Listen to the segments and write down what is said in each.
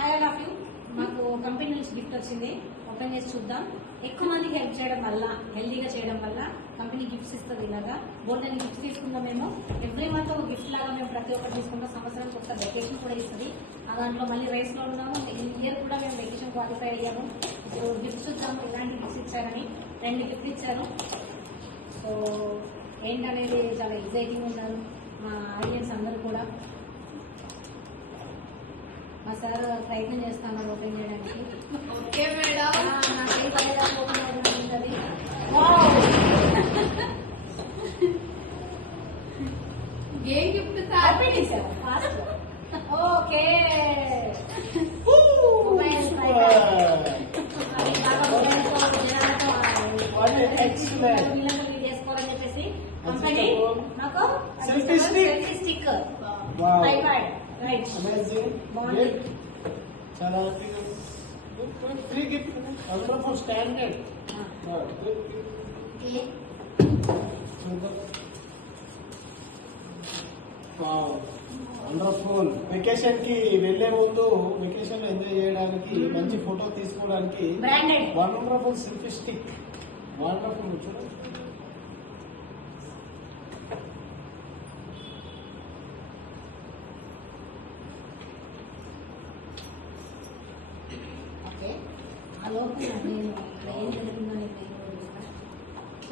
Hi all of you. మాకు company నుంచి gift వచ్చింది, ఓపెన్ చేసి చూద్దాం. ఎక్కువ మందికి హెల్ప్ చేయడం వల్ల, హెల్దీగా చేయడం వల్ల కంపెనీ గిఫ్ట్స్ ఇస్తుంది. ఇలాగా బోర్డు గిఫ్ట్స్ తీసుకుందాం. మేము ఎవ్రీ మంత్ ఒక గిఫ్ట్ లాగా మేము ప్రతి ఒక్కటి తీసుకుంటాం. సంవత్సరానికి ఒక వెకేషన్ కూడా ఇస్తుంది. దాంట్లో మళ్ళీ రేస్ లో ఉన్నాము. ఈ ఇయర్ కూడా మేము వెకేషన్ క్వాలిఫై అయ్యాము. ఇప్పుడు గిఫ్ట్స్ చూద్దాము, ఇలాంటి గిఫ్ట్స్ ఇచ్చారని 2 గిఫ్ట్లు ఇచ్చారు. సో ఏంటనేది చాలా ఎగ్జైటింగ్ ఉన్నారు మా ఆడియన్స్ అందరూ కూడా. మా సార్ ప్రయత్నం చేస్తాను ఓపెన్ చేయడానికి. ఓకే మేడం, నాకేం పడేదాన్ని ఓపెన్ అవుతుంది. ఏం గిఫ్ట్ సార్? ఓకే, చేసుకోవాలని చెప్పేసి కంపెనీ నాకు సెల్ఫీ స్టిక్ ఐప్యాడ్ రైట్ బాగుంది. చాలా free gift wonderful standard. Wonderful. Vacation కి వెళ్లే ముందు వెకేషన్ ఎంజాయ్ చేయడానికి మంచి ఫోటో తీసుకోవడానికి వండర్ఫుల్ సెల్ఫీ స్టిక్. వండర్ఫుల్. చూడండి,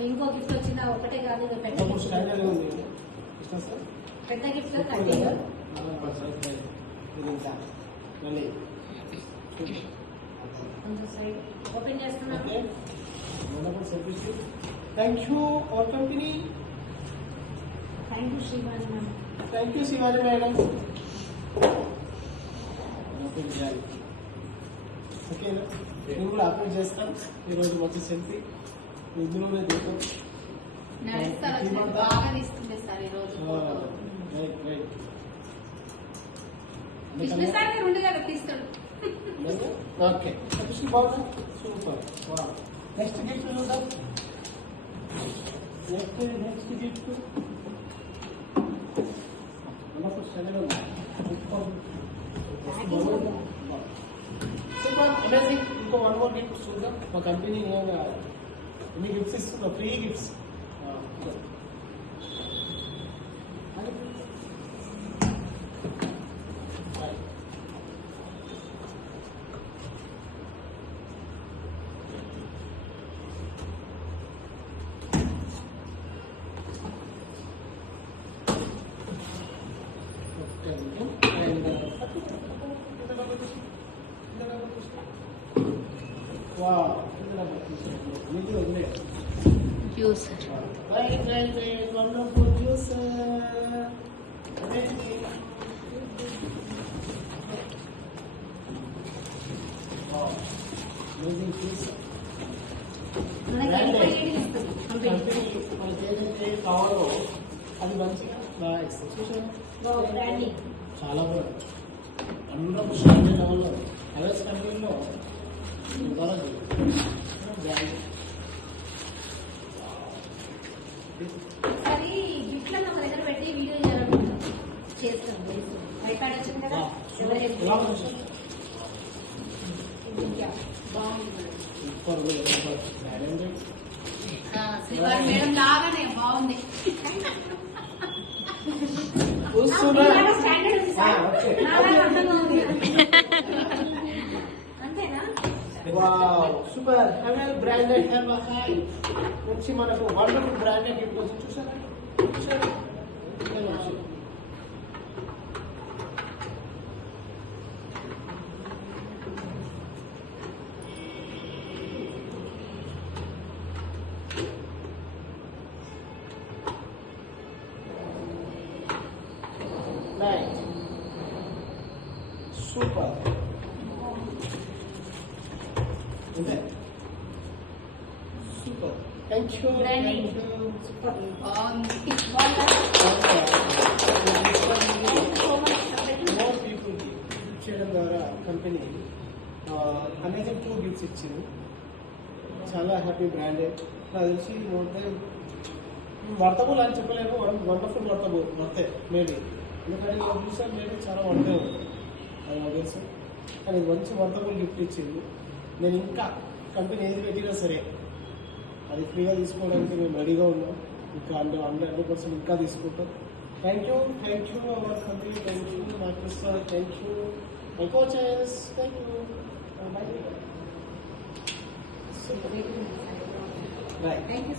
ఇంకో గిఫ్ట్ వచ్చిందా? ఒకటే కాదు, పెద్ద గిఫ్ట్ ఓపెన్ చేస్తున్నాను. Thank you our company. Thank you Shivaji ma'am. Thank you Shivaji madam. ఓకేనా, నేను కూడా అప్లోడ్ చేస్తాను ఈరోజు. మంచి సెల్ఫీ ఇందులోనే చూస్తాం. బాగా తీస్తుంది సార్ ఈరోజు. విష్ణు సార్ గారు ఉండే కదా తీస్తాడు. Okay, super. నెక్స్ట్ గిఫ్ట్ చూద్దాం. Next gift super amazing. ఇంకో 1 more గిఫ్ట్ చూద్దాం. మా కంపెనీ ఎన్ని గిఫ్ట్స్ ఇస్తుందో, free gifts. Juicer. Wonderful juicer. మనకి ఏదైతే కావాలో అది మంచిగా చాలా కూడా అందరూ స్టాండర్డ్ లెవెల్లో అదర్స్ కంట్రీలో ఒకసారి గిఫ్ట్ లో మా దగ్గర పెట్టి వీడియో చేయాలనుకుంటున్నాం. చేస్తాం. ఐప్యాడ్ వచ్చింది కదా, శివాజీ మేడం లాగానే బాగుంది. అంతేనా? సూపర్. హెవెల్ బ్రాండెడ్ నుంచి మనకు వండర్ఫుల్ బ్రాండెడ్ గిఫ్ట్ వచ్చి చూసారా? Super. Super. Thank you. More people gift చేయడం ద్వారా కంపెనీ అమేజింగ్ 2 గిఫ్ట్స్ ఇచ్చింది. చాలా హ్యాపీ. బ్రాండెడ్ నాకు తెలిసి వర్తబుల్ అని చెప్పలేము. Wonderful worthable worthy maybe. ఎందుకంటే చూసాను మేబీ చాలా వండే ఉంది అది నాకు తెలుసు. కానీ మంచి వర్తబుల్ గిఫ్ట్ ఇచ్చింది. నేను ఇంకా కంపెనీ ఏది పెట్టినా సరే అది ఫ్రీగా తీసుకోవడానికి మేము రెడీగా ఉన్నాం. ఇంకా 100% ఇంకా తీసుకుంటాం. Thank you our company, thank you my principal, thank you my coaches, thank you bye. Thank you.